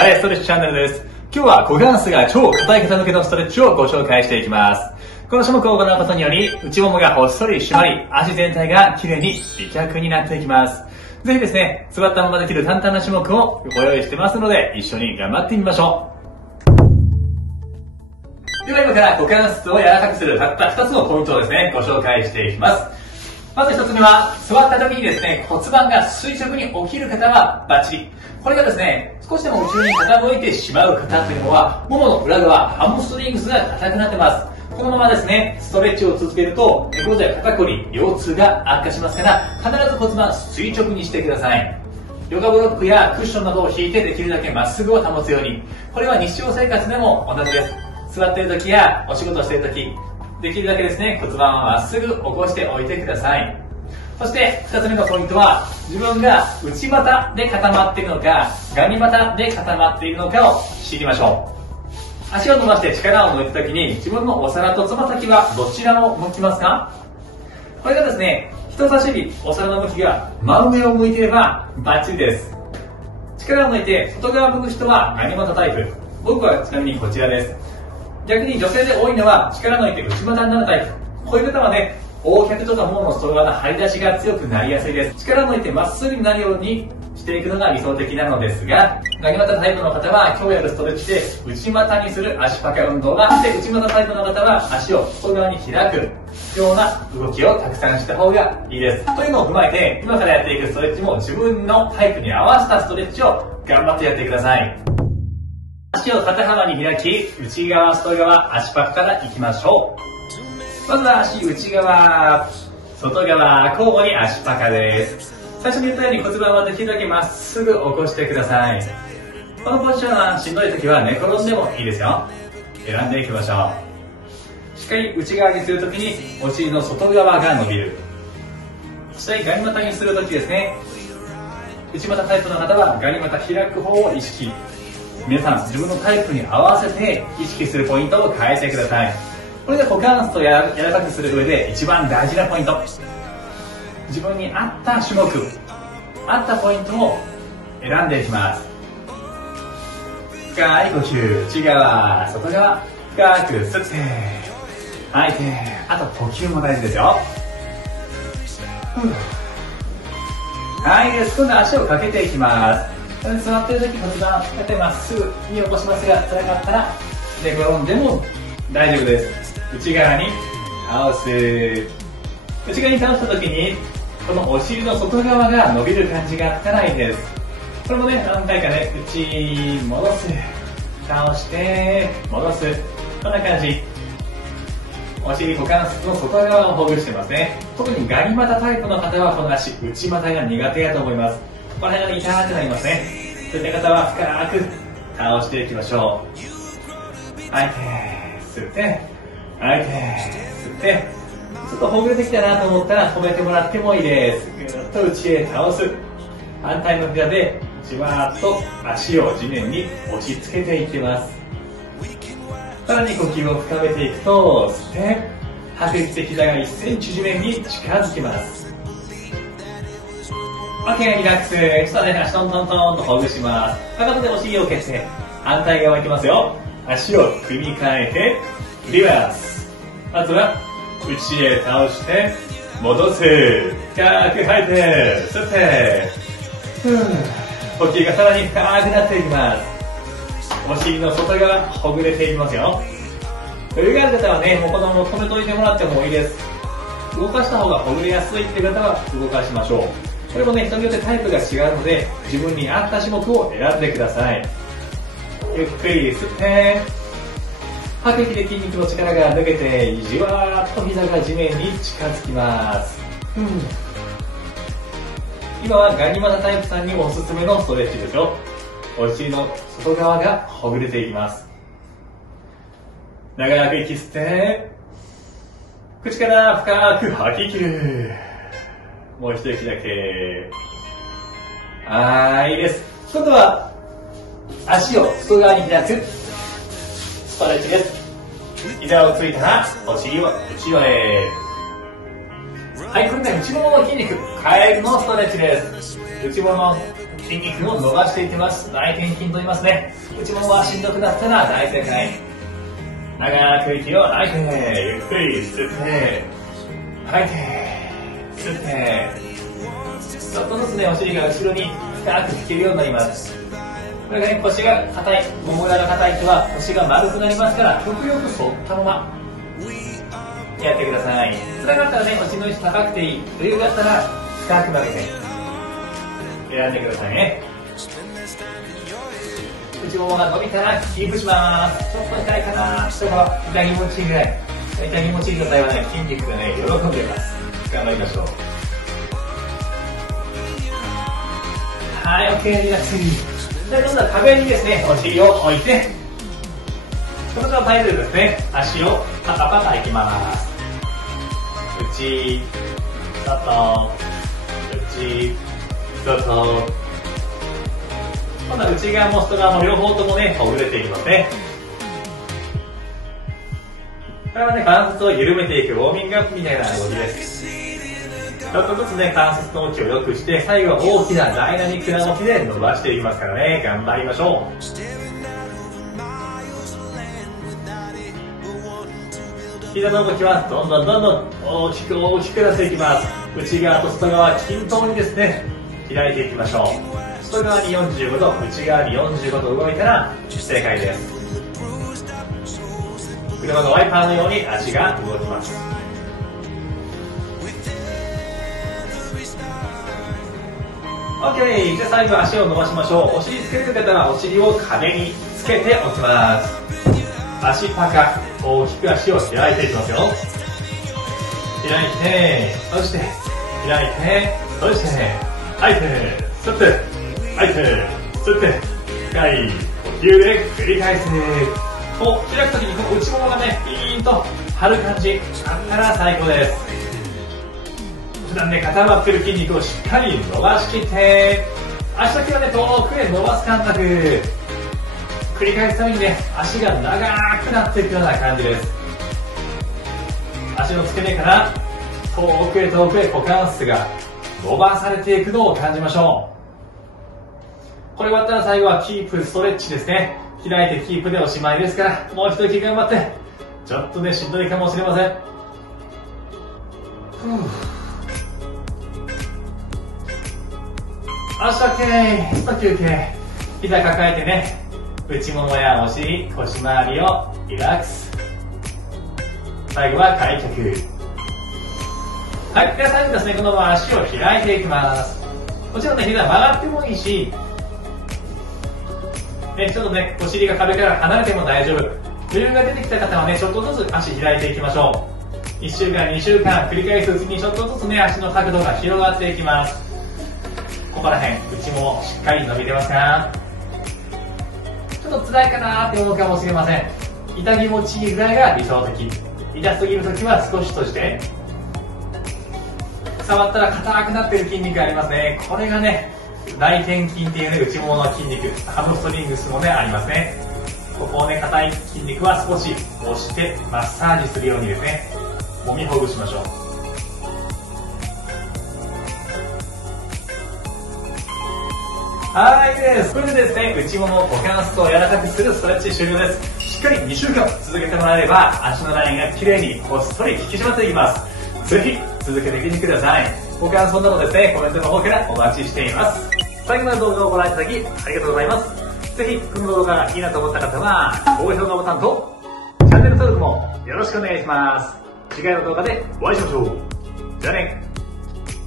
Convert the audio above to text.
ダイエットストレッチチャンネルです。今日は股関節が超硬い方向けのストレッチをご紹介していきます。この種目を行うことにより、内ももがほっそり締まり、足全体が綺麗に美脚になっていきます。ぜひですね、座ったままできる簡単な種目をご用意してますので、一緒に頑張ってみましょう。では今から股関節を柔らかくするたった2つのポイントをですね、ご紹介していきます。まず1つ目は、座った時にですね、骨盤が垂直に起きる方はバッチリ。これがですね、少しでも後ろに傾いてしまう方というのは、ももの裏側、ハムストリングスが硬くなってます。このままですね、ストレッチを続けると、猫背や肩こり、腰痛が悪化しますから、必ず骨盤垂直にしてください。ヨガブロックやクッションなどを引いてできるだけまっすぐを保つように。これは日常生活でも同じです。座っている時やお仕事している時、できるだけですね、骨盤はまっすぐ起こしておいてください。そして2つ目のポイントは、自分が内股で固まっているのか、ガニ股で固まっているのかを知りましょう。足を伸ばして力を抜いた時に、自分のお皿とつま先はどちらを向きますか？これがですね、人差し指、お皿の向きが真上を向いていればバッチリです。力を抜いて外側を向く人はガニ股タイプ。僕はちなみにこちらです。逆に女性で多いのは力を抜いて内股になるタイプ。こういう方はね、横脚とかももの外側の張り出しが強くなりやすいです。力を抜いてまっすぐになるようにしていくのが理想的なのですが、ガニ股タイプの方は今日やるストレッチで内股にする足パカ運動があって、内股タイプの方は足を外側に開くような動きをたくさんした方がいいです。というのを踏まえて、今からやっていくストレッチも自分のタイプに合わせたストレッチを頑張ってやってください。足を肩幅に開き、内側、外側、足パカからいきましょう。まずは足内側、外側、交互に足パカです。最初に言ったように骨盤はできるだけまっすぐ起こしてください。このポジションはしんどい時は寝転んでもいいですよ。選んでいきましょう。しっかり内側にするときにお尻の外側が伸びる。そしてガニ股にするときですね、内股タイプの方はガニ股開く方を意識。皆さん自分のタイプに合わせて意識するポイントを変えてください。これで股関節を柔らかくする上で一番大事なポイント。自分に合った種目、合ったポイントを選んでいきます。深い呼吸、内側、外側、深く吸って、吐いて、あと呼吸も大事ですよ。はい、今度は足をかけていきます。座っている時骨盤、こうやってまっすぐに起こしますが、辛かったら寝転んでも大丈夫です。内側に倒す。内側に倒した時に、このお尻の外側が伸びる感じがあったらいいです。これもね、何回かね、内戻す。倒して、戻す。こんな感じ。お尻股関節の外側をほぐしてますね。特にガニ股タイプの方はこの足、内股が苦手だと思います。この辺が痛くなりますね。そういった方は深く倒していきましょう。吐いて、吸って、吐いて、吸って、ちょっとほぐれてきたなと思ったら止めてもらってもいいです。ぐーっと内へ倒す。反対の膝でじわーっと足を地面に押し付けていきます。さらに呼吸を深めていくと、吸って、吐く息で膝が1センチ地面に近づきます。OK、リラックス。ちょっとね、足トントントンとほぐします。かかとでお尻を消して、反対側いきますよ。足を組み替えて、リバース。まずは、内へ倒して、戻す。深く吐いて、吸って、呼吸がさらに深くなっていきます。お尻の外側、ほぐれていきますよ。余裕がある方はね、もうこのまま止めといてもらってもいいです。動かした方がほぐれやすいっていう方は動かしましょう。これもね、人によってタイプが違うので、自分に合った種目を選んでください。ゆっくり吸って、吐く息で筋肉の力が抜けて、じわーっと膝が地面に近づきます。今はガニ股タイプさんにもおすすめのストレッチですよ。お尻の外側がほぐれていきます。長く息吸って、口から深く吐き切る。もう一息だけ。いいです。今度は足を外側に開くストレッチです。膝をついたらお尻を内側へ。はい、これね、内ももの筋肉、カエルのストレッチです。内ももの筋肉を伸ばしていきます。内転筋と言いますね。内ももはしんどくなったら大正解。長く息を吐いて、ゆっくり吸って吐いて吸って、ちょっとずつね、お尻が後ろに深く引けるようになります。これがね、腰が硬い、もも裏が硬い人は腰が丸くなりますから、極力反ったままやってください。辛かったらね、腰の位置高くていい。余裕があったら深く曲げて選んでくださいね。内ももが伸びたらキープします。ちょっと痛いかな、人が痛気持ちいいぐらい。痛気持ちいい状態はね、筋肉がね、喜んでいます。頑張りましょう。はい、OK、リラックス。で、今度は壁にですね、お尻を置いて、この状態でですね、足をパタパタいきます。内、外、内、外。今度は内側も外側も両方ともね、ほぐれていきますね。これはね、関節を緩めていくウォーミングアップみたいな動きです。ちょっとずつね、関節の動きを良くして、最後は大きなダイナミックな動きで伸ばしていきますからね、頑張りましょう。膝の動きはどんどん大きく大きく出していきます。内側と外側均等にですね、開いていきましょう。外側に45度、内側に45度動いたら正解です。車のワイパーのように足が動きます。OK、じゃあ最後足を伸ばしましょう。お尻つける方はお尻を壁につけておきます。足パカ、大きく足を開いていきますよ。開いて、閉じて、開いて、閉じて、吐いて、吸って、吐いて、吸って、深い呼吸で繰り返す。こう開くときにこの内ももがね、ピーンと張る感じあったら最高です。普段ね、固まってる筋肉をしっかり伸ばしきって、足先はね、遠くへ伸ばす感覚。繰り返すためにね、足が長くなっていくような感じです。足の付け根から遠くへ遠くへ股関節が伸ばされていくのを感じましょう。これ終わったら最後はキープストレッチですね。開いてキープでおしまいですから、もう一息頑張って。ちょっとね、しんどいかもしれません。足 OK、一休憩。膝抱えてね、内ももやお尻、腰回りをリラックス。最後は開脚。はい、では最後ですね、このまま足を開いていきます。もちろんね、膝曲がってもいいし、ちょっとね、お尻が壁から離れても大丈夫。余裕が出てきた方はね、ちょっとずつ足開いていきましょう。1週間、2週間繰り返すうちにちょっとずつね、足の角度が広がっていきます。ここら辺、内もしっかり伸びてますか？ちょっと辛いかなーって思うかもしれません。痛気持ちいいぐらいが理想的。痛すぎるときは少しとして、触ったら硬くなっている筋肉がありますね。これがね、内転筋っていうね、内ももの筋肉、ハムストリングスもね、ありますね。ここをね、硬い筋肉は少し押してマッサージするようにですね、揉みほぐしましょう。はいです。これでですね、内もも、股関節を柔らかくするストレッチ終了です。しっかり2週間続けてもらえれば、足のラインが綺麗にほっそり引き締まっていきます。ぜひ続けてみてください。ご感想などですね、コメントの方からお待ちしています。最後まで動画をご覧いただきありがとうございます。ぜひ、この動画がいいなと思った方は、高評価ボタンとチャンネル登録もよろしくお願いします。次回の動画でお会いしましょう。じゃあね。